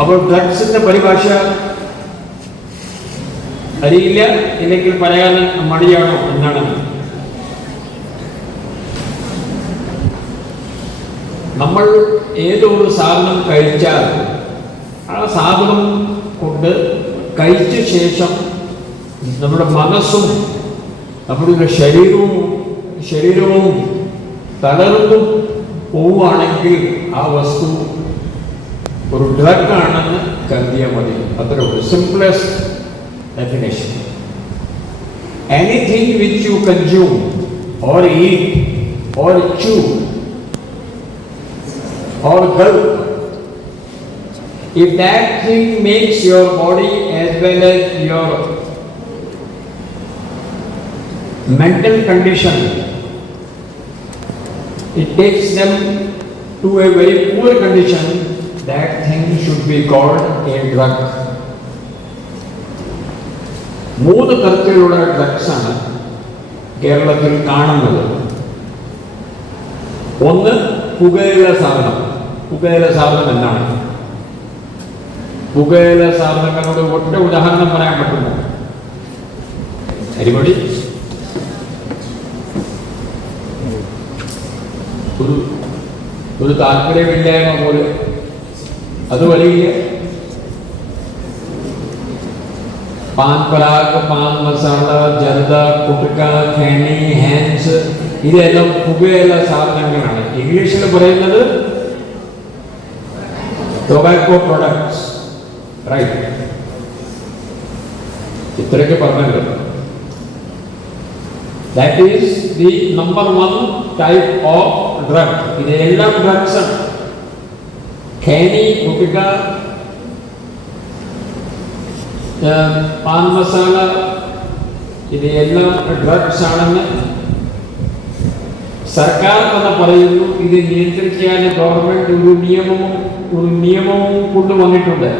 അപ്പോൾ ഡ്രഗ്സിന്റെ പരിഭാഷ അറിയില്ല, ഇല്ലെങ്കിൽ പറയാൻ മടിയാണോ എന്നാണ്. നമ്മൾ ഏതൊരു സാധനം കഴിച്ചാൽ ആ സാധനം കൊണ്ട് കഴിച്ച ശേഷം നമ്മുടെ മനസ്സും നമ്മുടെ ശരീരവും തളർന്നു പോവുകയാണെങ്കിൽ ആ വസ്തു ഒരു ഡ്രഗ് ആണെന്ന് കരുതിയാൽ മതി. അത്ര simplest definition. Anything which you consume or eat or chew or gulp, if that thing makes your body as well as your mental condition, it takes them to a very poor condition, that thing should be called a drug. മൂന്ന് തരത്തിലുള്ള drugs ആണ് കേരളത്തിൽ കാണുന്നത്. ഒന്ന് പുകയില സാധനം. പുകയില സാധനം എന്നാണ്? പുകയില സാധനങ്ങളോട് ഒറ്റ ഉദാഹരണം പറയാൻ പറ്റുമോ? അരിമൊഴി ഒരു താല്പര്യമില്ലായ്മ പോലെ അത് വലിയ പാൻ പരാഗ്, പാൻ മസാല, ജർദ, കുട്ടുക, ഖേണി, ഹാൻസ്, ഇതെല്ലാം പുകയില സാധനങ്ങളാണ്. ഇംഗ്ലീഷിൽ പറയുന്നത് ടൊബാക്കോ പ്രൊഡക്ട്സ്, റൈറ്റ്? ഇത്രയൊക്കെ പറഞ്ഞല്ലോ. That is the number one type of drug. ഇതെല്ലാം ഡ്രഗ്സ് ആണ്. ഖേണി, കുട്ടുക, പാൻ മസാല, ഇതെല്ലാം ഡ്രഗ്സ് ആണെന്ന് സർക്കാർ തന്നെ പറയുന്നു. ഇത് നിയന്ത്രിക്കാൻ ഗവൺമെന്റ് ഒരു നിയമവും കൊണ്ടുവന്നിട്ടുണ്ട്.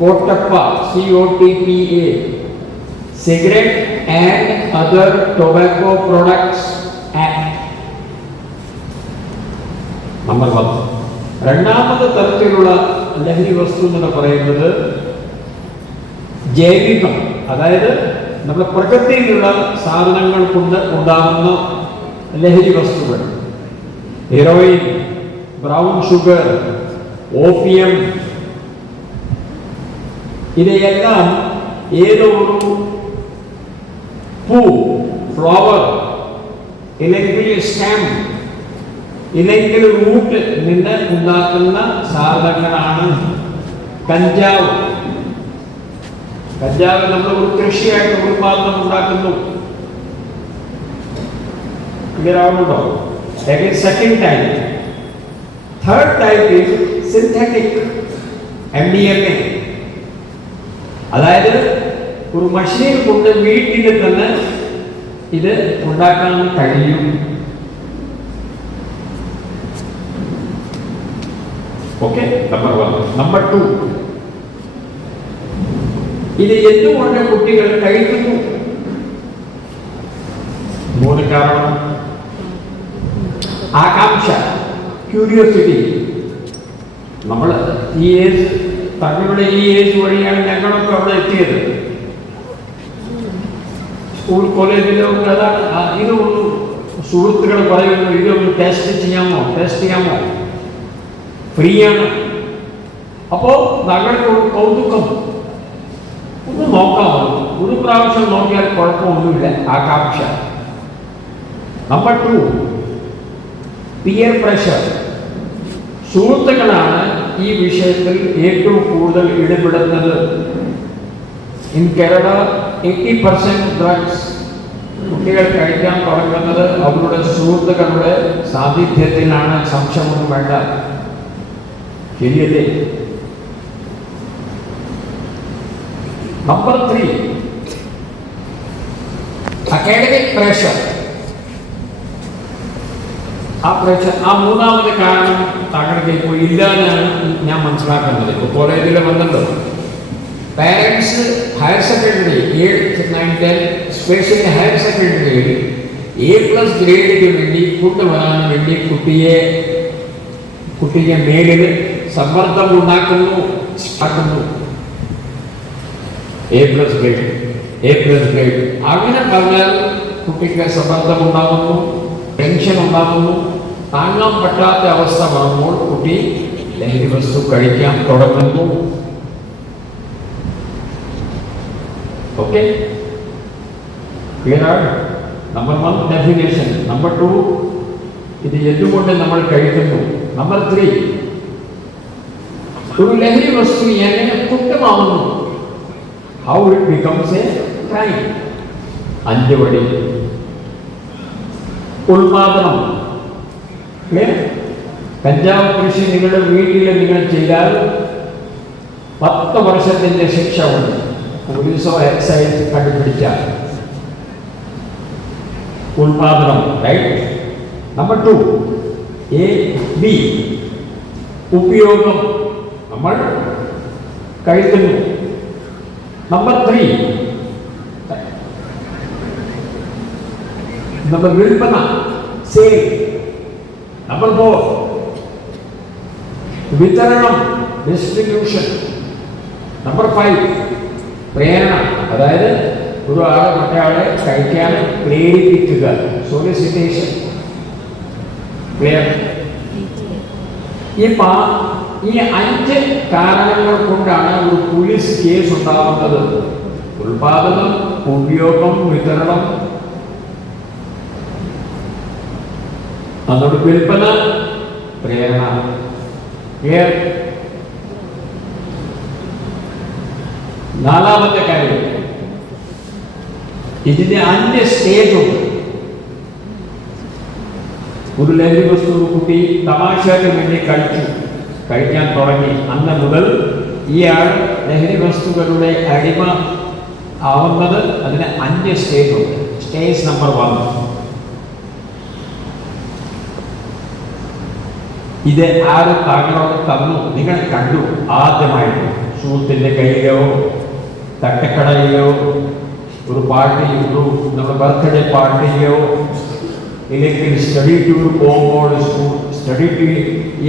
കോട്ടപ്പ, COTPA, cigarette and other tobacco products act, number 1. രണ്ടാമത്തെ തരത്തിലുള്ള ലഹരി വസ്തു എന്ന് പറയുന്നത് ജൈവികം, അതായത് നമ്മുടെ പ്രകൃതിയിലുള്ള സാധനങ്ങൾ കൊണ്ട് ഉണ്ടാകുന്ന ലഹരി വസ്തുക്കൾ. ഹെറോയിൻ, ബ്രൗൺ ഷുഗർ, ഓപ്പിയം, ഇവയെല്ലാം ഏതോ ഒരു പൂ, ഫ്ലവർ, ഇല്ലെങ്കിൽ സ്റ്റെം, ഇല്ലെങ്കിൽ റൂട്ട് നിന്ന് ഉണ്ടാക്കുന്ന സാധനങ്ങളാണ്. കഞ്ചാവ് നമ്മൾ ഒരു കൃഷിയായിട്ട് ഉൽപാദനം ഉണ്ടാക്കുന്നു. ക്ലിയർ ആവുന്നുണ്ടോ? Second type. Third type is synthetic, MDMA. അതായത് ഒരു മഷീൻ കൊണ്ട് വീട്ടിൽ തന്നെ ഇത് ഉണ്ടാക്കാൻ കഴിയും. Okay, number 1. നമ്പർ 2, ഇത് എന്തുകൊണ്ട് കുട്ടികൾ കഴിക്കുന്നു? 3 കാരണം. ആകാംക്ഷ, ക്യൂരിയോസിറ്റി. നമ്മൾ ഈ ഏജ്, തങ്ങളുടെ ഈ ഏജ് വഴിയാണ് ഞങ്ങളൊക്കെ അവിടെ എത്തിയത്. സ്കൂൾ കോളേജിലൊക്കെ അതാണ്. ഇതൊരു സുഹൃത്തുക്കൾ പറയുന്നു, ഇതൊന്ന് ടെസ്റ്റ് ചെയ്യാമോ, ഫ്രീ ആണ്. അപ്പോൾ ഞങ്ങൾക്ക് ഒരു കൗതുകം, ഒന്ന് നോക്കാമോ, ഒരു പ്രാവശ്യം നോക്കിയാൽ കുഴപ്പമൊന്നുമില്ല. ആകാംക്ഷ. Number 2, peer pressure. സുഹൃത്തുക്കളാണ് ഈ വിഷയത്തിൽ ഏറ്റവും കൂടുതൽ ഇടപെടുന്നത്. ഇൻ കേരള 80% ഡ്രഗ്സ് കുട്ടികൾ കഴിക്കാൻ തുടങ്ങുന്നത് അവരുടെ സുഹൃത്തുക്കളുടെ സാന്നിധ്യത്തിലാണ്. സംശയമൊന്നും വേണ്ട, ശരിയല്ലേ? Number 3, academic pressure. ആ മൂന്നാമത് കാരണം താങ്കൾക്ക് ഇപ്പോൾ ഇല്ലാന്നാണ് ഞാൻ മനസ്സിലാക്കുന്നത്. ഇപ്പോൾ കോളേജിൽ വന്നല്ലോ, parents higher secondary 8, 9, 10 specially higher സെക്കൻഡറിയിൽ A+ ഗ്രേഡിന് വേണ്ടി കൊണ്ടുവരാൻ വേണ്ടി കുട്ടിയെ മേലിൽ സമ്മർദ്ദം ഉണ്ടാക്കുന്നു. A plus grade, A plus grade, അങ്ങനെ പറഞ്ഞാൽ കുട്ടിക്ക് സമ്മർദ്ദം ഉണ്ടാകുന്നു, ടെൻഷൻ ഉണ്ടാകുന്നു. താങ്ങാൻ പറ്റാത്ത അവസ്ഥ വരുമ്പോൾ കുട്ടി ലഹരി വസ്തു കഴിക്കാൻ തുടങ്ങുന്നു. ഓക്കെ, ക്ലിയറാണ്? Number 1 definition. നമ്പർ 2, ഇത് എന്തുകൊണ്ട് നമ്മൾ കഴിക്കുന്നു. നമ്പർ 3, ഒരു ലഹരി വസ്തു എങ്ങനെ കുറ്റമാവുന്നു. How it becomes a crime. 5 വഴി. ഉൽപാദനം. കഞ്ചാവ് കൃഷി നിങ്ങളുടെ വീട്ടിൽ നിങ്ങൾ ചെയ്താൽ 10 വർഷത്തിന്റെ ശിക്ഷ ഉണ്ട്. പോലീസോ എക്സൈസ് കണ്ടുപിടിച്ചാൽ. ഉൽപാദനം, റൈറ്റ്. നമ്പർ 2, എ ബി, ഉപയോഗം, നമ്മൾ കഴിക്കുന്നു. നമ്പർ 3, നമ്പർ വിൽപ്പന, സെയിൽ. നമ്പർ 4, വിതരണം, ഡിസ്ട്രിബ്യൂഷൻ. നമ്പർ 5, പ്രേരണ, അതായത് ഒരു ആളെ മറ്റേ കഴിക്കാൻ പ്രേരിപ്പിക്കുക, സോളിസിറ്റേഷൻ. ക്ലിയർ? ഈ 5 കാരണങ്ങൾ കൊണ്ടാണ് ഒരു പോലീസ് കേസ് ഉണ്ടാവുന്നത്. ഉൽപാദനം, ഉപയോഗം, വിതരണം, അതോട് വിൽപ്പന, പ്രേരണ. ക്ലിയർ? 4ാമത്തെ കാര്യം, ഇതിന് 5 സ്റ്റേജ് ഉണ്ട്. ഒരു ലഹരി വസ്തു കുട്ടി തമാശയ്ക്ക് വേണ്ടി കഴിക്കാൻ തുടങ്ങി. അന്ന് മുതൽ ഇയാൾ ലഹരി വസ്തുക്കളുടെ അടിമ ആവുന്നത്. അതിന് 5 സ്റ്റേജ് ഉണ്ട്. സ്റ്റേജ് നമ്പർ 1, ഇത് ആര് താങ്കളോട് തന്നു, നിങ്ങൾ കണ്ടു ആദ്യമായിട്ട്. സുഹൃത്തിൻ്റെ കയ്യിലോ തട്ടക്കടയിലോ ഒരു പാർട്ടി, നമ്മുടെ ബർത്ത്ഡേ പാർട്ടിയിലോ ഇല്ലെങ്കിൽ സ്റ്റഡി ടൂർ പോകുമ്പോൾ സ്റ്റഡി ടൂർ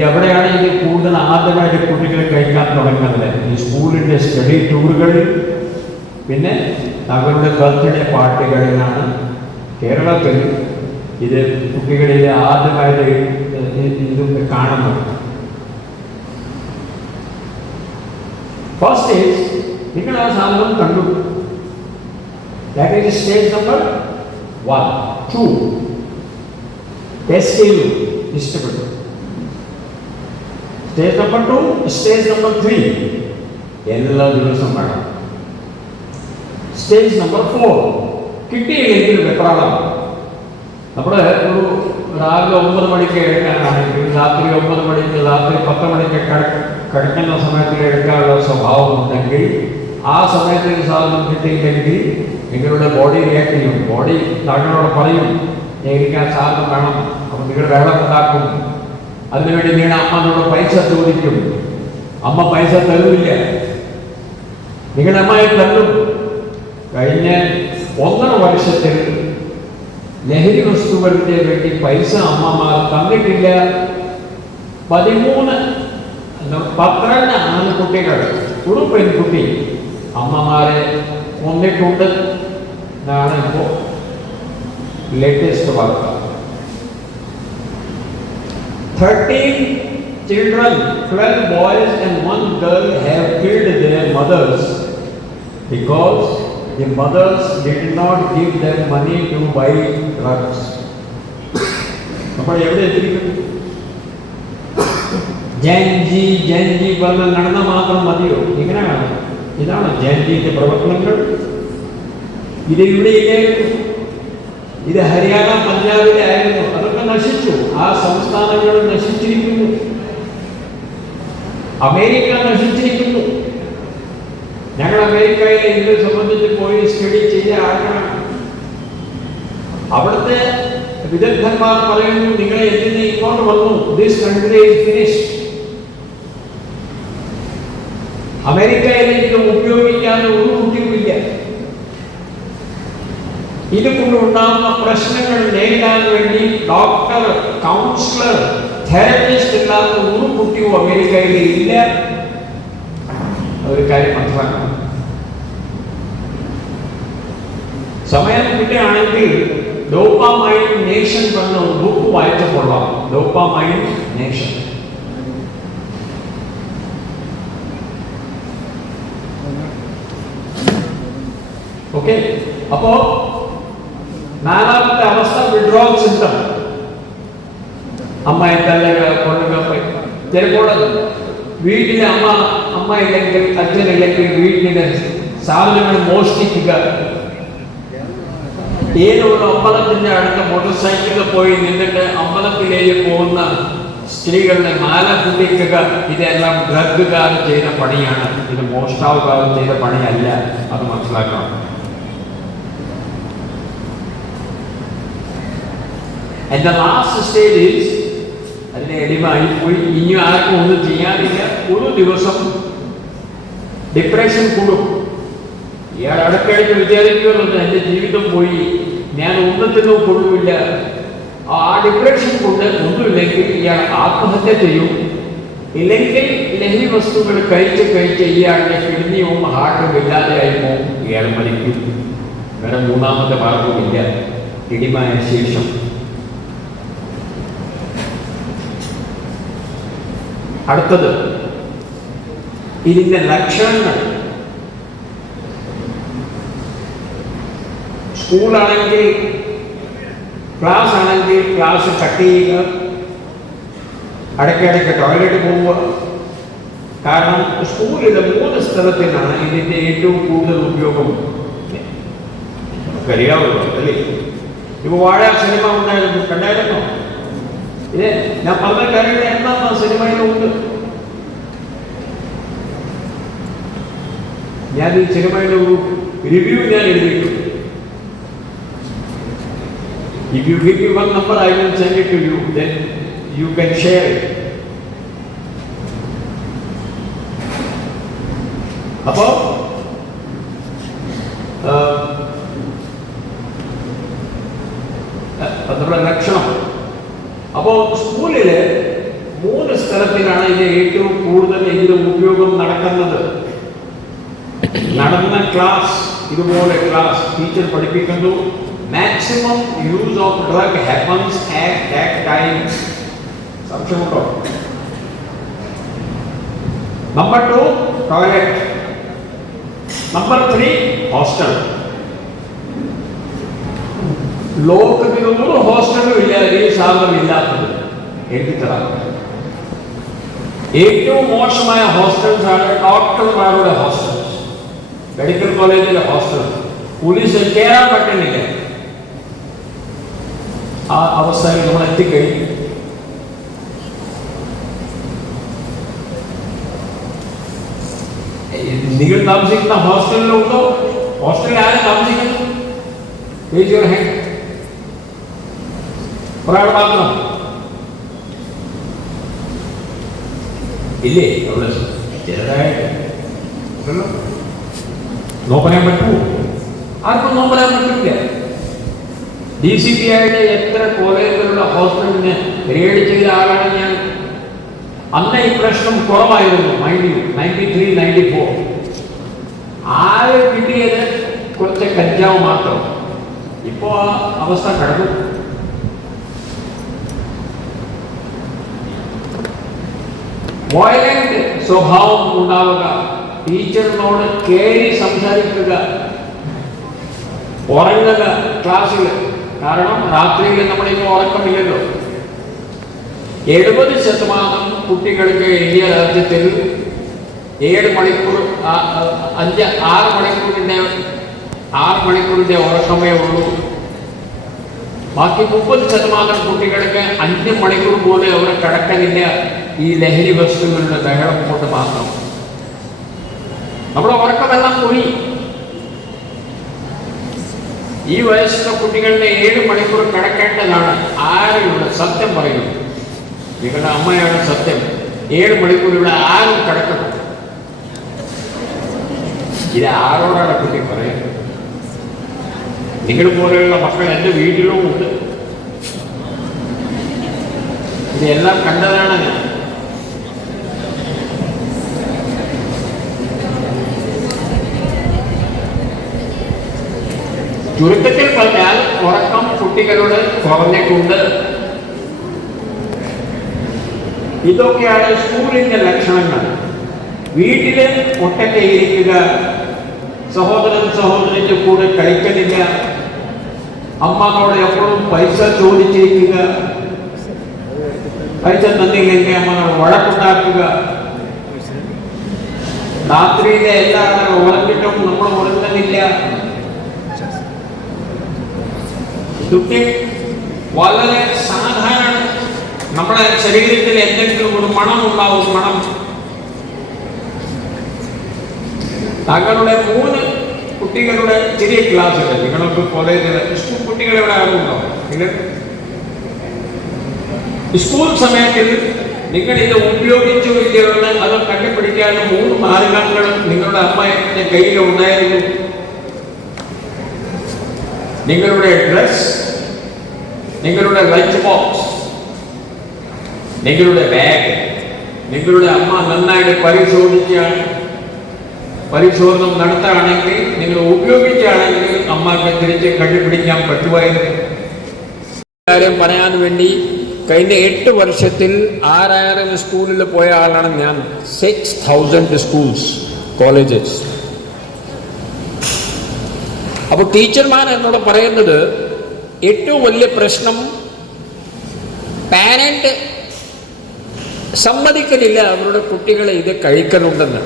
എവിടെയാണ് ഇത് കൂടുതൽ ആദ്യമായിട്ട് കുട്ടികൾ കഴിക്കാൻ തുടങ്ങുന്നത്? ഈ സ്കൂളിൻ്റെ സ്റ്റഡി ടൂറുകളിൽ, പിന്നെ അവരുടെ ബർത്ത്ഡേ പാർട്ടികളിലാണ്. കേരളത്തിൽ ഇത് കുട്ടികളിൽ ആദ്യമായിട്ട് ഇത് കാണുന്നത്. ഫസ്റ്റ് സ്റ്റേജ്, നിങ്ങൾ ആ സാധനം കണ്ടു. That is stage number 1. 2, taste ചെയ്തു, ഇഷ്ടപ്പെട്ടു. സ്റ്റേജ് നമ്പർ 2, സ്റ്റേജ് നമ്പർ 3, എല്ലാ ദിവസവും വേണം. സ്റ്റേജ് നമ്പർ 4, കിട്ടിയില്ലെങ്കിൽ വെപ്രാളം. നമ്മുടെ ഒരു രാവിലെ 9 മണിക്ക് എടുക്കാനാണെങ്കിൽ രാത്രി 9 മണിക്ക്, രാത്രി 10 മണിക്ക് കിടക്കുന്ന സമയത്തിൽ എടുക്കാനുള്ള സ്വഭാവം ഉണ്ടെങ്കിൽ ആ സമയത്ത് സാധനം കിട്ടിയില്ലെങ്കിൽ നിങ്ങളുടെ ബോഡി റിയാക്ട് ചെയ്യും. ബോഡി താങ്കളോട് പറയും എനിക്ക് ആ സാധനം വേണം. അപ്പോൾ നിങ്ങൾ വെള്ളം ഉണ്ടാക്കും. അതിനുവേണ്ടി നിങ്ങളുടെ അമ്മയോട് പൈസ ചോദിക്കും. അമ്മ പൈസ തരില്ല, നിങ്ങളുടെ അമ്മയെ തരും. കഴിഞ്ഞ 1.5 വർഷത്തിൽ ലഹരി വസ്തുക്കളുടെ വേണ്ടി പൈസ അമ്മമാർ തന്നിട്ടില്ല. 13 ആൺകുട്ടികൾ, ഒരു പെൺകുട്ടി അമ്മമാരെ കൊന്നിട്ടുണ്ട് എന്നാണ് ഇപ്പോൾ ലേറ്റസ്റ്റ് വാർത്ത. 13 children, 12 boys and 1 girl have killed their mothers because the mothers did not give them money to buy drugs. അപ്പോൾ എവിടെ എത്തിയിരിക്കുന്നു? ജൻജി പറഞ്ഞ് നടന്ന മാത്രം മതിയോ? ഇങ്ങനെയാണ്. ഇതാണ് ജൻജിന്റെ പ്രവർത്തനങ്ങൾ. ഇത് ഇവിടെയില്ലേ? ഇത് ഹരിയാന, പഞ്ചാബിലെ ആയിരുന്നു. അതൊക്കെ നശിച്ചു. ആ സംസ്ഥാനങ്ങൾ നശിച്ചിരിക്കുന്നു. അമേരിക്ക നശിച്ചിരിക്കുന്നു. ഞങ്ങൾ അമേരിക്കയിലെ ഇതിനെ സംബന്ധിച്ച് പോയി സ്റ്റഡി ചെയ്ത ആൾക്കാരാണ്. അവിടുത്തെ വിദഗ്ധന്മാർ പറയുന്നു, നിങ്ങളെ എന്തിന് ഇങ്ങോട്ട് വന്നു? This country is finished. അമേരിക്കയിലേക്ക് ഉപയോഗിക്കാൻ ഒരു കുട്ടിയുമില്ല. ഇത് കൊണ്ടുണ്ടാകുന്ന പ്രശ്നങ്ങൾ നേരിടാൻ വേണ്ടി ഡോക്ടർ, കൗൺസിലർ തെറപ്പിസ്റ്റ് ഇല്ലാത്ത ഒരു കുട്ടിയും അമേരിക്കയിൽ ഇല്ല. ഒരു കാര്യം മനസ്സിലാക്കണം. സമയം കിട്ടുകയാണെങ്കിൽ ഡോപാമൈൻ നേഷൻ എന്ന ബുക്ക് വായിച്ചപ്പോഴാണ്. Dopamine nation. ഓക്കെ. അപ്പോ നാലാമത്തെ അവസ്ഥ വിഡ്രോവൽ സിംറ്റം. അമ്മയെ തല്ലുക, കൊള്ളുക. ചിലപ്പോൾ വീട്ടിലെ അമ്മ ഇല്ലെങ്കിൽ അച്ഛനില്ലെങ്കിൽ വീട്ടിലെ സാധനങ്ങൾ മോഷ്ടിക്കുക. ഏതൊരു അമ്പലത്തിന്റെ അടുത്ത മോട്ടോർ സൈക്കിളിൽ പോയി നിന്നിട്ട് അമ്പലത്തിലേക്ക് പോകുന്ന സ്ത്രീകളുടെ മാല കുടിക്കുക. ഇതെല്ലാം ഡ്രഗുകാർ ചെയ്ത പണിയാണ്. ഇത് മോഷ്ടാവുകാർ ചെയ്ത പണിയല്ല. അത് മനസ്സിലാക്കണം. എൻ്റെ ലാസ്റ്റ് സ്റ്റേജ് ഈസ് അതിനെ എളിമായി പോയി. ഇനി ആർക്കും ഒന്നും ചെയ്യാനില്ല. ഒരു ദിവസം ഡിപ്രഷൻ കൂടും. ഇയാൾ അടുക്കഴിച്ച് വിചാരിക്കുമല്ലോ എൻ്റെ ജീവിതം പോയി, ഞാൻ ഒന്നത്തിനും കൊള്ളുമില്ല. ആ ഡിപ്രഷൻ കൊണ്ട് ഒന്നുമില്ലെങ്കിൽ ഇയാൾ ആത്മഹത്യ ചെയ്യും. ഇല്ലെങ്കിൽ ലഹരി വസ്തുക്കൾ കഴിച്ച് ഇയാളുടെ കിഡ്നിയും ഹാർട്ടും ഇല്ലാതെയായിരുന്നു. ഇയാൾ മരിക്കും. വേറെ മൂന്നാമത്തെ ഭാഗവുമില്ല. ഇടിമായ ശേഷം അടുത്തത് ഇതിന്റെ ലക്ഷണങ്ങൾ. സ്കൂളാണെങ്കിൽ ക്ലാസ് ആണെങ്കിൽ ക്ലാസ് കട്ട് ചെയ്യുക, ഇടയ്ക്കിടയ്ക്ക് ടോയ്ലറ്റ് പോവുക. കാരണം സ്കൂളിലെ 3 സ്ഥലത്തിനാണ് ഇതിന്റെ ഏറ്റവും കൂടുതൽ ഉപയോഗം. അറിയാവുള്ളൂ അല്ലേ? ഇപ്പൊ വാഴ സിനിമ ഉണ്ടായിരുന്നു, കണ്ടായിരുന്നോ? ഇത് ഞാൻ പറഞ്ഞ കാര്യങ്ങൾ എന്താ സിനിമയിലുണ്ട്. ഞാൻ ഈ സിനിമയുടെ ഒരു റിവ്യൂ ഞാൻ എഴുതിയിട്ടുണ്ട്. If you give me one number, I will send it to you. Then you can share it. അപ്പോൾ നമ്മുടെ ലക്ഷണം. അപ്പോൾ സ്കൂളില് 3 സ്ഥലത്തിലാണ് ഇത് ഏറ്റവും കൂടുതൽ ഇതിന്റെ ഉപയോഗം നടക്കുന്നത്. നടന്ന ക്ലാസ്, ഇതുപോലെ ക്ലാസ് ടീച്ചർ പഠിപ്പിക്കുന്നു. Maximum use of drug happens at that time. സംശയമുണ്ടോ? Number 2, toilet. Number 3, hostel. ലോകത്തിൽ ഒരു ഹോസ്റ്റലും ഇല്ല ഈ സാധനം ഇല്ലാത്തത്. എഴുതിത്തരാം. ഏറ്റവും മോശമായ ഹോസ്റ്റൽസ് ആണ് ഡോക്ടർമാരുടെ ഹോസ്റ്റൽസ്, മെഡിക്കൽ കോളേജിലെ ഹോസ്റ്റൽ. പോലീസ് കയറാൻ പറ്റുന്നില്ല. ആ അവസ്ഥയിൽ നമ്മൾ എത്തിക്കഴിഞ്ഞു. നിങ്ങൾ താമസിക്കുന്ന ഹോസ്റ്റലിലുണ്ടോ? ഹോസ്റ്റലിൽ ആരും താമസിക്കുന്നു? ഒരാൾ മാത്രം ഇല്ലേ? അവിടെ ചെറുതായിട്ട് നോക്കാൻ പറ്റുമോ? ആർക്കും നോക്കാൻ പറ്റില്ല. DCPIയുടെ എത്ര കോളേജുകളുള്ള ഹോസ്റ്റലിന് റെയ്ഡ് ചെയ്ത ആളാണ് ഞാൻ. അന്ന് ഈ പ്രശ്നം കുറവായിരുന്നു. 93, 94 ആര് കിട്ടിയത് കുറച്ച് കഞ്ചാവ് മാത്രം. ഇപ്പോ ആ അവസ്ഥ കടന്നു. വയലന്റ് സ്വഭാവം ഉണ്ടാവുക, ടീച്ചറിനോട് കേറി സംസാരിക്കുക, ഉറങ്ങുക ക്ലാസ്സിൽ. കാരണം രാത്രിയിൽ നമ്മളിപ്പോൾ ഉറക്കമില്ലല്ലോ. 70% കുട്ടികൾക്ക് ഇന്ത്യ രാജ്യത്തിൽ 7 മണിക്കൂർ 6 മണിക്കൂറിന്റെ ഉറക്കമേ ഉള്ളൂ. ബാക്കി 30% കുട്ടികൾക്ക് 5 മണിക്കൂർ പോലും അവർ കിടക്കലില്ല. ഈ ലഹരി വസ്തുക്കളുടെ ബഹളം കൊണ്ട് മാത്രം നമ്മുടെ ഉറക്കമെല്ലാം പോയി. ഈ വയസ്സുള്ള കുട്ടികളുടെ 7 മണിക്കൂർ കിടക്കേണ്ടതാണ്. ആരുള്ള സത്യം പറയുന്നു? നിങ്ങളുടെ അമ്മയാണ് സത്യം. 7 മണിക്കൂറുള്ള ആരും കിടക്കണം. ഇത് ആരോടാണ് കുട്ടി പറയുന്നത്? നിങ്ങൾ പോലെയുള്ള മക്കൾ എൻ്റെ വീട്ടിലും ഉണ്ട്. ഇത് ഇതെല്ലാം കണ്ടതാണ് ഞാൻ. ചുരുക്കത്തിൽ പറഞ്ഞാൽ ഉറക്കം കുട്ടികളുടെ കുറഞ്ഞിട്ടുണ്ട്. ഇതൊക്കെയാണ് സ്കൂളിന്റെ ലക്ഷണങ്ങൾ. വീട്ടില് ഒറ്റയ്ക്കിരിക്കുക, സഹോദരൻ സഹോദരിന്റെ കൂടെ കളിക്കലില്ല, അമ്മനോട് എപ്പോഴും പൈസ ചോദിച്ചിരിക്കുക, പൈസ തന്നില്ലെങ്കിൽ അമ്മ വഴക്കുണ്ടാക്കുക, രാത്രിയിലെ എല്ലാവരും ഉറങ്ങിട്ടും നമ്മൾ ഉറങ്ങുന്നില്ല. ഇതൊക്കെ വളരെ സാധാരണ. നമ്മുടെ ശരീരത്തിൽ എന്തെങ്കിലും ഒരു മണം ഉണ്ടാവും. മണം. താങ്കളുടെ 3 കുട്ടികളുടെ ചെറിയ ക്ലാസ്സുകൾ നിങ്ങൾക്ക് കോളേജിൽ സ്കൂൾ കുട്ടികൾ എവിടെ ആകുന്നുണ്ടോ? സ്കൂൾ സമയത്തിൽ നിങ്ങൾ ഇത് ഉപയോഗിച്ചു ഇല്ലെന്ന് അത് കണ്ടുപിടിക്കാൻ 3 മാർഗങ്ങൾ നിങ്ങളുടെ അമ്മയുടെ കയ്യിൽ ഉണ്ടായിരുന്നു. നിങ്ങളുടെ ഡ്രസ്, നിങ്ങളുടെ ലഞ്ച് ബോക്സ്, നിങ്ങളുടെ ബാഗ്. നിങ്ങളുടെ അമ്മ നന്നായിട്ട് പരിശോധന നടത്തുകയാണെങ്കിൽ, നിങ്ങൾ ഉപയോഗിക്കുകയാണെങ്കിൽ അമ്മക്ക് തിരിച്ച് കണ്ടുപിടിക്കാൻ പറ്റുമായിരുന്നു. കാര്യം പറയാൻ വേണ്ടി കഴിഞ്ഞ 8 വർഷത്തിൽ 6000 സ്കൂളിൽ പോയ ആളാണ് ഞാൻ. 6000 സ്കൂൾസ്, കോളേജസ്. അപ്പോൾ ടീച്ചർമാർ എന്നോട് പറയുന്നത് ഏറ്റവും വലിയ പ്രശ്നം പാരന്റ് സമ്മതിക്കലില്ല അവരുടെ കുട്ടികളെ ഇത് കഴിക്കലുണ്ടെന്ന്.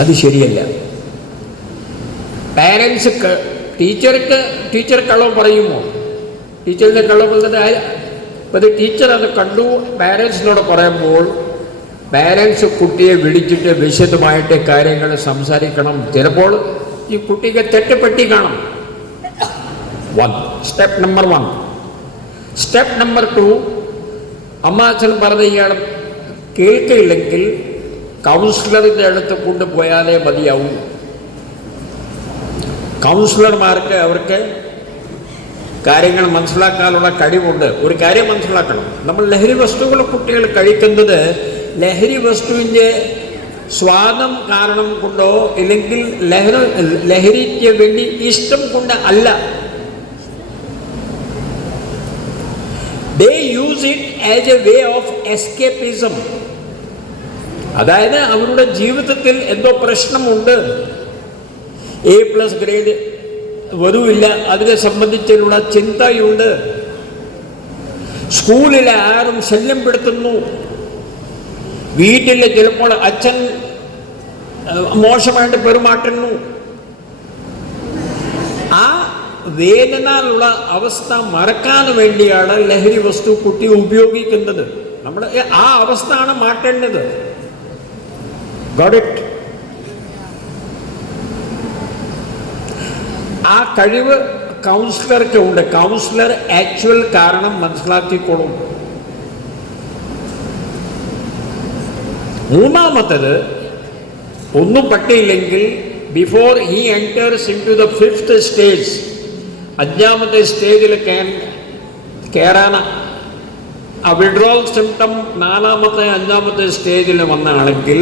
അത് ശരിയല്ല. പാരൻസ് ടീച്ചർ കള്ളം പറയുമോ? ടീച്ചറിൻ്റെ കള്ളം പറയുന്നത് അത് ടീച്ചർ അത് കണ്ടു പാരൻസിനോട് പറയുമ്പോൾ പാരൻസ് കുട്ടിയെ വിളിച്ചിട്ട് വിശദമായിട്ട് കാര്യങ്ങൾ സംസാരിക്കണം. ചിലപ്പോൾ ഈ കുട്ടിക്ക് തെറ്റുപറ്റി കാണും. Step number 1. സ്റ്റെപ്പ് നമ്പർ 2, അമ്മ അച്ഛൻ പറഞ്ഞ ഇയാൾ കേൾക്കില്ലെങ്കിൽ കൗൺസിലറിൻ്റെ അടുത്ത് കൊണ്ടുപോയാലേ മതിയാവും. കൗൺസിലർമാർക്ക് അവർക്ക് കാര്യങ്ങൾ മനസ്സിലാക്കാനുള്ള കഴിവുണ്ട്. ഒരു കാര്യം മനസ്സിലാക്കണം, നമ്മൾ ലഹരി വസ്തുക്കൾ കുട്ടികൾ കഴിക്കുന്നത് ലഹരി വസ്തുവിൻ്റെ സ്വാദം കാരണം കൊണ്ടോ ഇല്ലെങ്കിൽ ലഹരിക്ക് വേണ്ടി ഇഷ്ടം കൊണ്ട് അല്ല. They use it as a way of escapism. അതായത് അവരുടെ ജീവിതത്തിൽ എന്തോ പ്രശ്നമുണ്ട്, A+ ഗ്രേഡ് വരൂല്ല, അതിനെ സംബന്ധിച്ചുള്ള ചിന്തയുണ്ട്, സ്കൂളിലെ ആരും ശല്യപ്പെടുത്തുന്നു, വീട്ടിൽ ചിലപ്പോൾ അച്ഛൻ മോശമായിട്ട് പെരുമാറ്റുന്നു. ആ വേദനയുള്ള അവസ്ഥ മറക്കാൻ വേണ്ടിയാണ് ലഹരി വസ്തു കുട്ടി ഉപയോഗിക്കുന്നത്. നമ്മുടെ ആ അവസ്ഥയാണ് മാറ്റേണ്ടത്. Got it? ആ കഴിവ് കൗൺസിലർക്ക് ഉണ്ട്. കൗൺസിലർ ആക്ച്വൽ കാരണം മനസ്സിലാക്കിക്കോളും. മൂന്നാമത്തത്, ഒന്നും പറ്റിയില്ലെങ്കിൽ before he enters into the 5th stage, 5ാമത്തെ സ്റ്റേജിൽ കയറാൻ ആ വിഡ്രോവൽ സിംറ്റം 4ാമത്തെ 5ാമത്തെ സ്റ്റേജിൽ വന്നാണെങ്കിൽ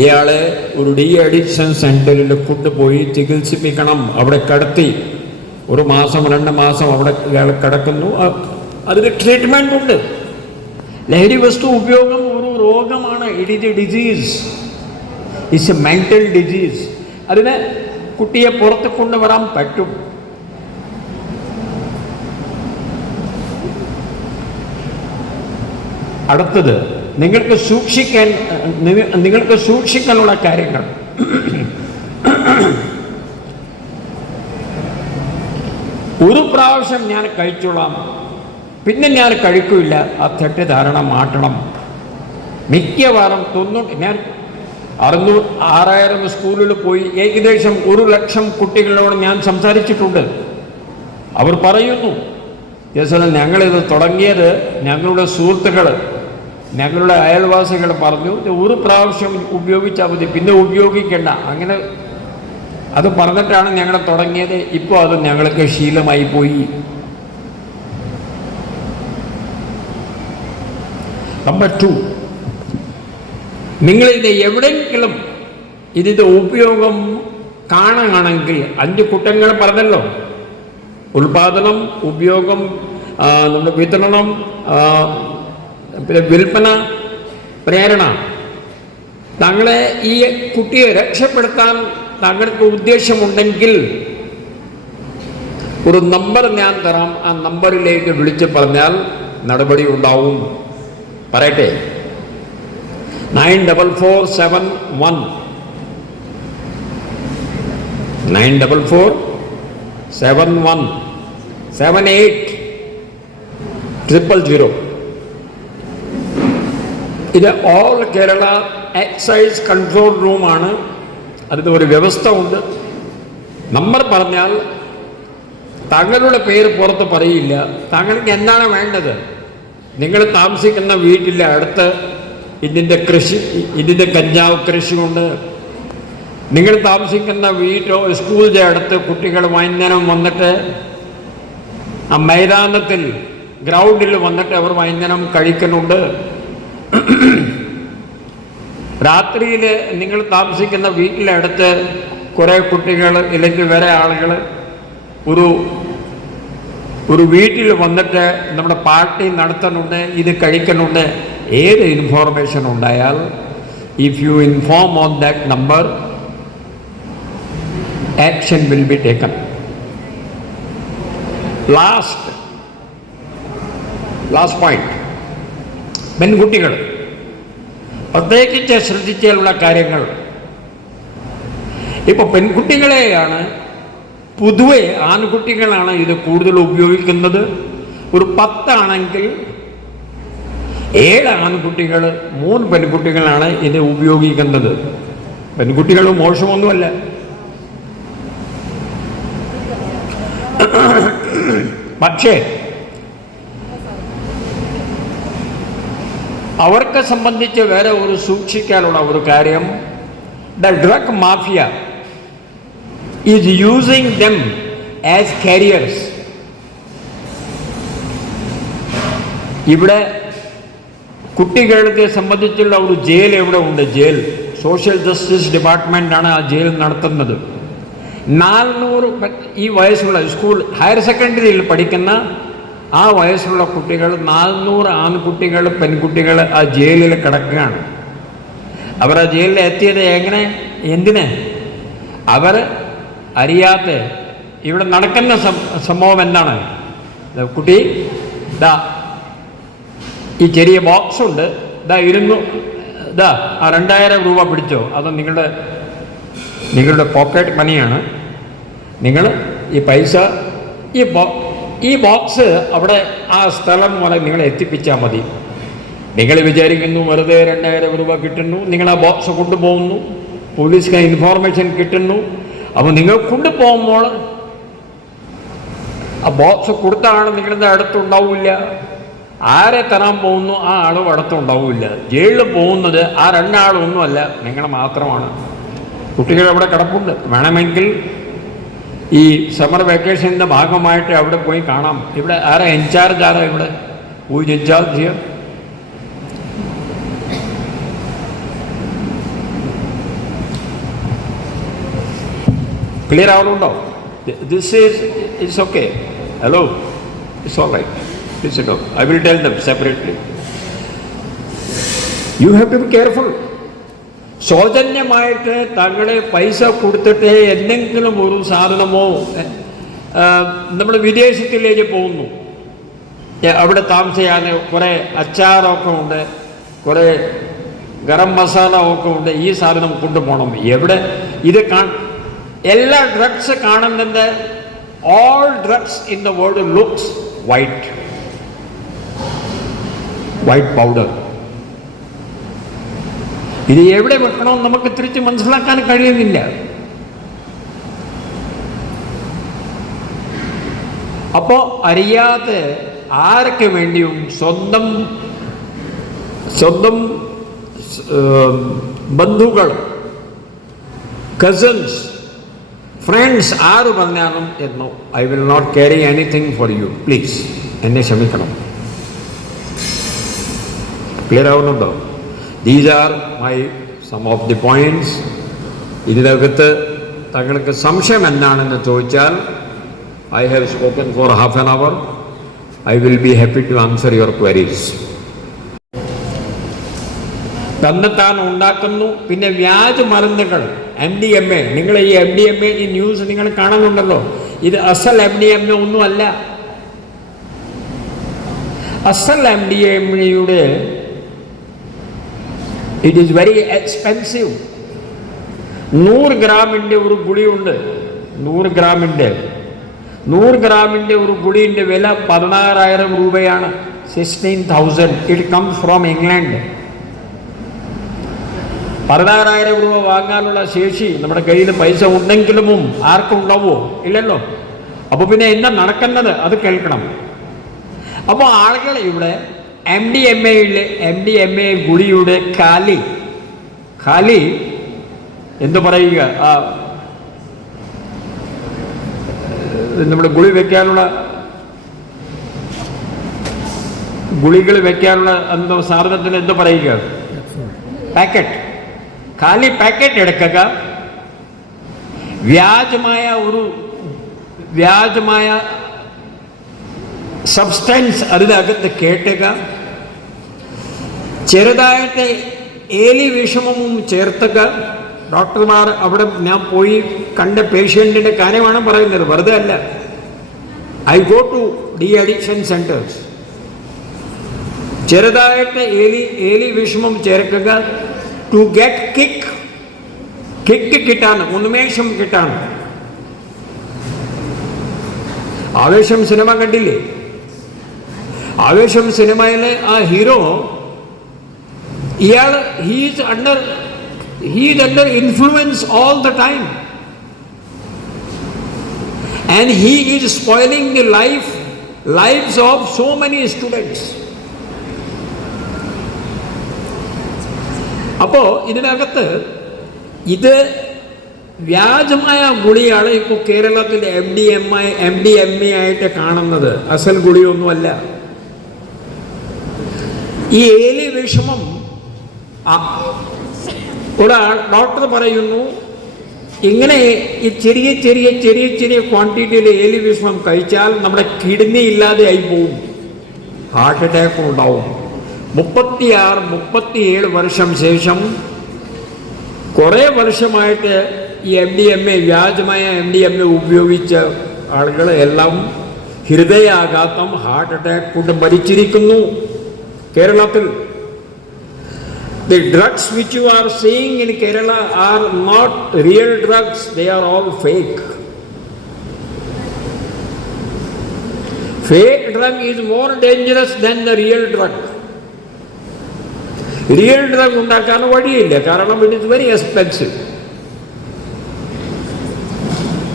ഇയാളെ ഒരു ഡി അഡിക്ഷൻ സെൻറ്ററിൽ കൊണ്ടുപോയി ചികിത്സിപ്പിക്കണം. അവിടെ കിടത്തി 1 മാസം 2 മാസം അവിടെ ഇയാൾ കിടക്കുന്നു. അതിന് ട്രീറ്റ്മെൻ്റ് ഉണ്ട്. ലഹരി വസ്തു ഉപയോഗം ഒരു രോഗമാണ്. It is A disease, it's A mental disease. അതിന് കുട്ടിയെ പുറത്ത് കൊണ്ടുവരാൻ പറ്റും. അടുത്തത്, നിങ്ങൾക്ക് സൂക്ഷിക്കാനുള്ള കാര്യങ്ങൾ. ഒരു പ്രാവശ്യം ഞാൻ കഴിച്ചോളാം, പിന്നെ ഞാൻ കഴിക്കില്ല, ആ തെറ്റിദ്ധാരണ മാറ്റണം. മിക്കവാറും 6000 സ്കൂളിൽ പോയി ഏകദേശം 100,000 കുട്ടികളോട് ഞാൻ സംസാരിച്ചിട്ടുണ്ട്. അവർ പറയുന്നു, ഞങ്ങളിത് തുടങ്ങിയത് ഞങ്ങളുടെ സുഹൃത്തുക്കൾ, ഞങ്ങളുടെ അയൽവാസികൾ പറഞ്ഞു, ഒരു പ്രാവശ്യം ഉപയോഗിച്ചാൽ മതി, പിന്നെ ഉപയോഗിക്കേണ്ട, അങ്ങനെ അത് പറഞ്ഞിട്ടാണ് ഞങ്ങൾ തുടങ്ങിയത്. ഇപ്പോൾ അത് ഞങ്ങൾക്ക് ശീലമായി പോയി. നമ്പർ 2, നിങ്ങളിത് എവിടെയെങ്കിലും ഇതിൻ്റെ ഉപയോഗം കാണുകയാണെങ്കിൽ 5 കുറ്റങ്ങൾ പറഞ്ഞല്ലോ: ഉൽപാദനം, ഉപയോഗം, നമ്മുടെ വിതരണം, പിന്നെ വിൽപ്പന, പ്രേരണ. താങ്കളെ ഈ കുട്ടിയെ രക്ഷപ്പെടുത്താൻ താങ്കൾക്ക് ഉദ്ദേശമുണ്ടെങ്കിൽ ഒരു നമ്പർ ഞാൻ തരാം. ആ നമ്പറിലേക്ക് വിളിച്ച് പറഞ്ഞാൽ നടപടി ഉണ്ടാവും. പറയട്ടെ: 9447 7800. ഇത് ഓൾ കേരള എക്സൈസ് കൺട്രോൾ റൂമാണ്. അതിന് ഒരു വ്യവസ്ഥ ഉണ്ട്. നമ്പർ പറഞ്ഞാൽ താങ്കളുടെ പേര് പുറത്ത് പറയില്ല. താങ്കൾക്ക് എന്താണ് വേണ്ടത്? നിങ്ങൾ താമസിക്കുന്ന വീട്ടിലെ അടുത്ത് ഇതിൻ്റെ കഞ്ചാവ് കൃഷി കൊണ്ട്, നിങ്ങൾ താമസിക്കുന്ന വീട്ടോ സ്കൂളിൻ്റെ അടുത്ത് കുട്ടികൾ വൈകുന്നേരം വന്നിട്ട് ആ മൈതാനത്തിൽ, ഗ്രൗണ്ടിൽ വന്നിട്ട് അവർ വൈകുന്നേരം കഴിക്കുന്നുണ്ട്. രാത്രിയിൽ നിങ്ങൾ താമസിക്കുന്ന വീട്ടിലെ അടുത്ത് കുറേ കുട്ടികൾ ഇല്ലെങ്കിൽ വേറെ ആളുകൾ ഒരു വീട്ടിൽ വന്നിട്ട് നമ്മുടെ പാർട്ടി നടത്തുന്നുണ്ട്, ഇത് കഴിക്കുന്നുണ്ട്. ഏത് ഇൻഫോർമേഷൻ ഉണ്ടായാൽ, if you inform on that number, action will be taken. Last point, പെൺകുട്ടികൾ പ്രത്യേകിച്ച് ശ്രദ്ധിച്ചാലുള്ള കാര്യങ്ങൾ. ഇപ്പോൾ പെൺകുട്ടികളെയാണ് പൊതുവെ, ആൺകുട്ടികളാണ് ഇത് കൂടുതൽ ഉപയോഗിക്കുന്നത്. ഒരു 10 ആണെങ്കിൽ 7 ആൺകുട്ടികൾ, 3 പെൺകുട്ടികളാണ് ഇത് ഉപയോഗിക്കുന്നത്. പെൺകുട്ടികൾ മോശമൊന്നുമല്ല. പക്ഷേ അവർക്ക് സംബന്ധിച്ച് വേറെ ഒരു സൂക്ഷിക്കാനുള്ള ഒരു കാര്യം, the drug mafia is using them as carriers. ഇവിടെ കുട്ടികളെ സംബന്ധിച്ചുള്ള ഒരു ജയിൽ എവിടെ ഉണ്ട്? ജയിൽ സോഷ്യൽ ജസ്റ്റിസ് ഡിപ്പാർട്ട്മെൻ്റാണ് ആ ജയിൽ നടത്തുന്നത്. 400 ഈ വയസ്സുള്ള സ്കൂൾ ഹയർ സെക്കൻഡറിയിൽ പഠിക്കുന്ന ആ വയസ്സുള്ള കുട്ടികൾ, 400 ആൺകുട്ടികൾ, പെൺകുട്ടികൾ ആ ജയിലിൽ കിടക്കുകയാണ്. അവർ ആ ജയിലിൽ എത്തിയത് എങ്ങനെ, എന്തിന്? അവർ അറിയാത്ത ഇവിടെ നടക്കുന്ന സംഭവം എന്താണ്? കുട്ടി, ദാ ഈ ചെറിയ ബോക്സ് ഉണ്ട്, ദാ 2000 രൂപ പിടിച്ചോ, അത് നിങ്ങളുടെ പോക്കറ്റ് മണിയാണ്. നിങ്ങൾ ഈ പൈസ, ഈ ബോക്സ് അവിടെ ആ സ്ഥലം വരെ നിങ്ങൾ എത്തിപ്പിച്ചാൽ മതി. നിങ്ങൾ വിചാരിക്കുന്നു വെറുതെ 2000 രൂപ കിട്ടുന്നു, നിങ്ങൾ ആ ബോക്സ് കൊണ്ടുപോകുന്നു, പോലീസിന് ഇൻഫോർമേഷൻ കിട്ടുന്നു. അപ്പോൾ നിങ്ങൾ കൊണ്ടുപോകുമ്പോൾ ആ ബോക്സ് കൊടുത്ത ആൾ നിങ്ങളുടെ അടുത്തുണ്ടാവില്ല. ആരെ തരാൻ പോകുന്നു ആ ആളും അടുത്തുണ്ടാവില്ല. ജയിലിൽ പോകുന്നത് ആ 2 ആളൊന്നുമല്ല, നിങ്ങൾ മാത്രമാണ്. കുട്ടികൾ അവിടെ കിടപ്പുണ്ട്. വേണമെങ്കിൽ ഈ സമ്മർ വെക്കേഷൻ്റെ ഭാഗമായിട്ട് അവിടെ പോയി കാണാം. ഇവിടെ ആരാ ഇൻചാർജ്? ആരാ ഇവിടെ ഇൻചാർജ് ചെയ്യാം? ക്ലിയർ ആവുന്നുണ്ടോ? It's okay. Hello? It's all right. Listen up. I will tell them separately. You have to be careful. സൗജന്യമായിട്ട് തങ്ങളെ പൈസ കൊടുത്തിട്ട് എന്തെങ്കിലും ഒരു സാധനമോ, നമ്മൾ വിദേശത്തിലേക്ക് പോകുന്നു, അവിടെ താമസിക്കാൻ കുറേ അച്ചാറൊക്കെ ഉണ്ട്, കുറേ ഗരം മസാല ഒക്കെ ഉണ്ട്, ഈ സാധനം കൊണ്ടുപോകണം. എവിടെ ഇത് എല്ലാ ഡ്രഗ്സ് കാണുന്നത്, all drugs in the world looks white powder. ഇത് എവിടെ വെക്കണമെന്ന് നമുക്ക് തിരിച്ച് മനസ്സിലാക്കാൻ കഴിയുന്നില്ല. അപ്പോൾ അറിയാതെ ആർക്ക് വേണ്ടിയും സ്വന്തം ബന്ധുക്കൾ, കസിൻസ്, ഫ്രണ്ട്സ് ആര് പറഞ്ഞാലും എന്നോ, I will not carry anything for you, please എന്നെ ക്ഷമിക്കണം. ക്ലിയർ ആവുന്നുണ്ടോ? These are my some of the points. ഇതിനകത്ത് തങ്ങൾക്ക് സംശയം എന്താണെന്ന് ചോദിച്ചാൽ, I have spoken for half an hour. I will be happy to answer your queries. തന്നെത്താൻ ഉണ്ടാക്കുന്നു. പിന്നെ വ്യാജ മരുന്നുകൾ, MDMA. നിങ്ങൾ ഈ MDMA ഈ ന്യൂസ് നിങ്ങൾ കാണുന്നുണ്ടല്ലോ. ഇത് അസൽ MDMA ഒന്നുമല്ല. അസൽ MDMAയുടെ ഇറ്റ് ഈസ് വെരി എക്സ്പെൻസീവ്. 100 ഗ്രാമിൻ്റെ ഒരു ഗുളിയുണ്ട്. 100 ഗ്രാമിൻ്റെ ഒരു ഗുളിയുടെ വില 16,000 രൂപയാണ്. 16,000. It comes from England. 16,000 രൂപ വാങ്ങാനുള്ള ശേഷി നമ്മുടെ കയ്യിൽ പൈസ ഉണ്ടെങ്കിലും ആർക്കും ഉണ്ടാവുമോ? ഇല്ലല്ലോ. അപ്പോൾ പിന്നെ എന്താ നടക്കുന്നത് അത് കേൾക്കണം. അപ്പോൾ ആളുകൾ ഇവിടെ MDMA ഗുളിയുടെ ഖാലി എന്തു പറയുക, നമ്മുടെ ഗുളികൾ വെക്കാനുള്ള എന്തോ സാധനത്തിന് എന്തു പറയുക, ഖാലി പാക്കറ്റ് എടുക്കുക. വ്യാജമായ സബ്സ്റ്റൻസ് അതിനകത്ത് കേട്ടുക. ചെറുതായിട്ട് ഏലി വിഷമവും ചേർത്തുക. ഡോക്ടർമാർ അവിടെ ഞാൻ പോയി കണ്ട പേഷ്യൻറ്റിൻ്റെ കാര്യമാണ് പറയുന്നത്, വെറുതെ അല്ല. I go to de-addiction centres. ചെറുതായിട്ട് ഏലി വിഷമം ചേർക്കുക. ടു ഗെറ്റ് കിക്ക് കിട്ടാണ്, ഉന്മേഷം കിട്ടാണ്. ആവേശം സിനിമ കണ്ടില്ലേ? ആവേശം സിനിമയിലെ ആ ഹീറോ, ഇയാൾ he's under influence all the time, and he is spoiling the lifes of so many students. അപ്പോൾ ഇതിനകത്ത് ഇത് വ്യാജമായ ഗുളിയാണ് ഇപ്പോൾ കേരളത്തിൽ MDMA ആയിട്ട് കാണുന്നത്. അസൽ ഗുളിയൊന്നുമല്ല. ഈ ഏലി വിഷമം ഒരാൾ ഡോക്ടർ പറയുന്നു, ഇങ്ങനെ ഈ ചെറിയ ക്വാണ്ടിറ്റിയിൽ ഏലി വിഷമം കഴിച്ചാൽ നമ്മുടെ കിഡ്നി ഇല്ലാതെ ആയി പോവും, ഹാർട്ട് അറ്റാക്ക് ഉണ്ടാവും. 36-37 വർഷം ശേഷം കുറേ വർഷമായിട്ട് ഈ വ്യാജമായ MDMA ഉപയോഗിച്ച ആളുകൾ എല്ലാം ഹൃദയാഘാതം, ഹാർട്ട് അറ്റാക്ക് കൊണ്ട് മരിച്ചിരിക്കുന്നു കേരളത്തിൽ. The drugs which you are seeing in Kerala are not real drugs, they are all fake. Fake drug is more dangerous than the real drug. Real drug ഉണ്ടാക്കാൻ വഴിയില്ല, കാരണം ഇറ്റ് ഇസ് വെരി എക്സ്പെൻസീവ്.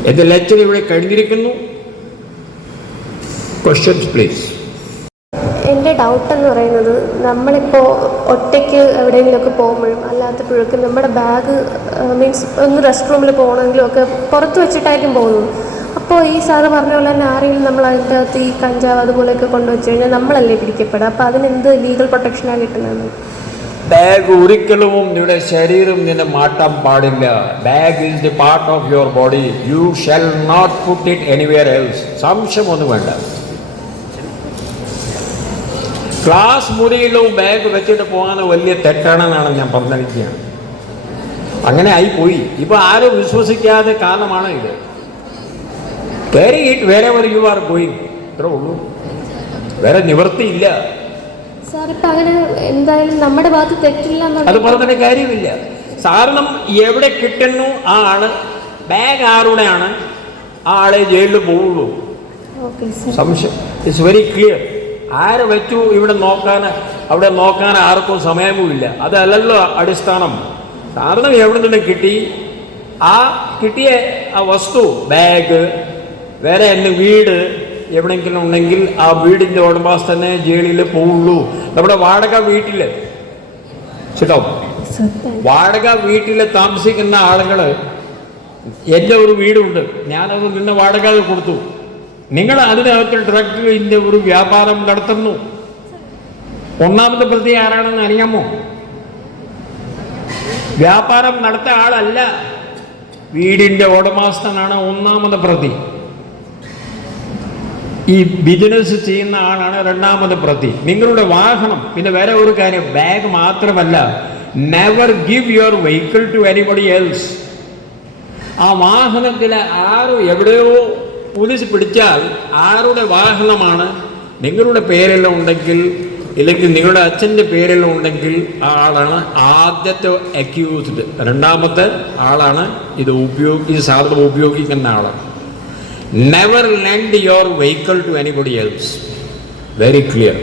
എൻ്റെ lecture ഇവിടെ കഴിഞ്ഞിരിക്കുന്നു. Questions please. എൻ്റെ doubt എന്ന് പറയുന്നത്, നമ്മളിപ്പോൾ ഒറ്റയ്ക്ക് എവിടെയെങ്കിലുമൊക്കെ പോകുമ്പോഴും അല്ലാത്തപ്പോഴൊക്കെ നമ്മുടെ ബാഗ് മീൻസ് ഒന്ന് റെസ്റ്റ് റൂമിൽ പോകണമെങ്കിലും ഒക്കെ പുറത്ത് വെച്ചിട്ടായിരിക്കും പോകുന്നത്. അപ്പോൾ ഈ സാറ് പറഞ്ഞ പോലെ തന്നെ ആരെങ്കിലും നമ്മൾ അതിൻ്റെ അകത്ത് ഈ കഞ്ചാവ് അതുപോലെയൊക്കെ കൊണ്ടുവച്ച് കഴിഞ്ഞാൽ നമ്മളല്ലേ പിടിക്കപ്പെടുക? അപ്പോൾ അതിനെന്ത് ലീഗൽ പ്രൊട്ടക്ഷനാണ് കിട്ടുന്നത്? ബാഗ് ഒരിക്കലും നിങ്ങളുടെ ശരീരം നിന്നെ മാറ്റാൻ പാടില്ല. Bag is the part of your body. You shall not put it anywhere else. സംശയമൊന്നും വേണ്ട. ക്ലാസ് മുറിയിലും ബാഗ് വെച്ചിട്ട് പോകാൻ വലിയ തെറ്റാണെന്നാണ് ഞാൻ പറഞ്ഞിരിക്കുകയാണ്. അങ്ങനെ ആയിപ്പോയി. ഇപ്പോൾ ആരും വിശ്വസിക്കാതെ കാലമാണ് ഇത്. Carry it wherever you are going. ഇത്രേ ഉള്ളൂ, വേറെ നിവൃത്തിയില്ല. സാറിപ്പോൾ അങ്ങനെ എന്തായാലും നമ്മുടെ ഭാഗത്ത് തെറ്റില്ല, അത് പറഞ്ഞിട്ട് കാര്യമില്ല. സാറിനും എവിടെ കിട്ടുന്നു ആ ആള്, ബാഗ് ആരുടെയാണ് ആ ആളെ ജയിലിൽ പോവുള്ളൂ. സംശയം ഇറ്റ്സ് വെരി ക്ലിയർ. ആര് വെച്ചു ഇവിടെ നോക്കാൻ, അവിടെ നോക്കാൻ ആർക്കും സമയവുമില്ല. അതല്ലല്ലോ അടിസ്ഥാനം. സാറിന് എവിടെ നിന്ന് കിട്ടി? ആ കിട്ടിയ ആ വസ്തു, ബാഗ്, വേറെ എന്നെ വീട് എവിടെയെങ്കിലും ഉണ്ടെങ്കിൽ ആ വീടിൻ്റെ ഉടമസ്ഥനെ ജയിലിൽ പോവുള്ളൂ. നമ്മുടെ വാടക വീട്ടിൽ കേട്ടോ, വാടക വീട്ടിൽ താമസിക്കുന്ന ആളുകൾ, എൻ്റെ ഒരു വീടുണ്ട്, ഞാനത് നിന്ന് വാടക കൊടുത്തു. നിങ്ങൾ അതിനകത്ത് ഡ്രഗിൻ്റെ ഒരു വ്യാപാരം നടത്തുന്നു. ഒന്നാമത്തെ പ്രതി ആരാണെന്ന് അറിയാമോ? വ്യാപാരം നടത്തിയ ആളല്ല, വീടിൻ്റെ ഉടമസ്ഥനാണ് ഒന്നാമത് പ്രതി. ഈ ബിസിനസ് ചെയ്യുന്ന ആളാണ് രണ്ടാമത് പ്രതി. നിങ്ങളുടെ വാഹനം, പിന്നെ വേറെ ഒരു കാര്യം, ബാഗ് മാത്രമല്ല, never give your vehicle to anybody else. ആ വാഹനത്തിൽ എവിടെയോ പോലീസ് പിടിച്ചാൽ ആരുടെ വാഹനമാണ് നിങ്ങളുടെ പേരെല്ലാം ഉണ്ടെങ്കിൽ, ഇല്ലെങ്കിൽ നിങ്ങളുടെ അച്ഛൻ്റെ പേരെല്ലാം ഉണ്ടെങ്കിൽ ആ ആളാണ് ആദ്യത്തെ അക്യൂസ്ഡ്. രണ്ടാമത്തെ ആളാണ് ഈ സാധനം ഉപയോഗിക്കുന്ന ആളാണ്. Never lend your vehicle to anybody else. Very clear.